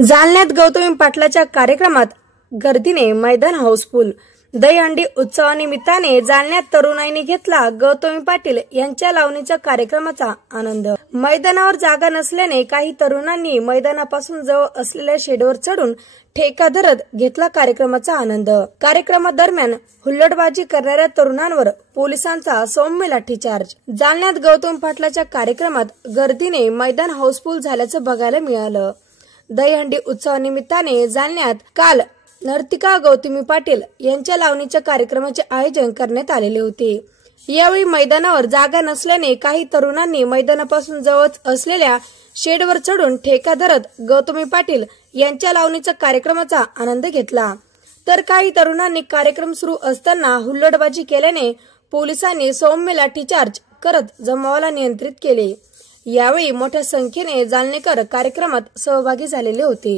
जालन्यात गौतमी पाटलाच्या कार्यक्रमात गर्दीने मैदान हाऊसफुल। दहीहंडी उत्सवानिमित्ताने जालन्यात तरुणाईने घेतला गौतमी पाटील यांच्या लावणीच्या कार्यक्रमाचा आनंद। मैदानावर जागा नसल्याने काही तरुणांनी मैदानापासून जवळ असलेल्या शेडवर चढून ठेका धरत घेतला कार्यक्रमाचा आनंद। कार्यक्रमादरम्यान हुल्लडबाजी करणाऱ्या तरुणांवर पोलिसांचा सौम्य लाठीचार्ज। जालन्यात गौतमी पाटलाच्या कार्यक्रमात गर्दीने मैदान हाऊसफुल झाल्याचं बघायला मिळालं। दहीहंडी उत्सवानिमित्ताने जालन्यात काल नर्तिका गौतमी पाटील यांच्या लावणीच्या कार्यक्रमाचे आयोजन करण्यात आलेले होते। यावेळी मैदानावर जागा नसल्याने काही तरुणांनी मैदानापासून जवळ असलेल्या शेडवर चढून ठेका धरत गौतमी पाटील यांच्या लावणीच्या कार्यक्रमाचा आनंद घेतला, तर काही तरुणांनी कार्यक्रम सुरू असताना हुल्लडबाजी केल्याने पोलिसांनी सौम्य लाठीचार्ज करत जमावाला नियंत्रित केले। यावेळी मोठ्या संख्येने जालनेकर कार्यक्रमात सहभागी झालेले होते।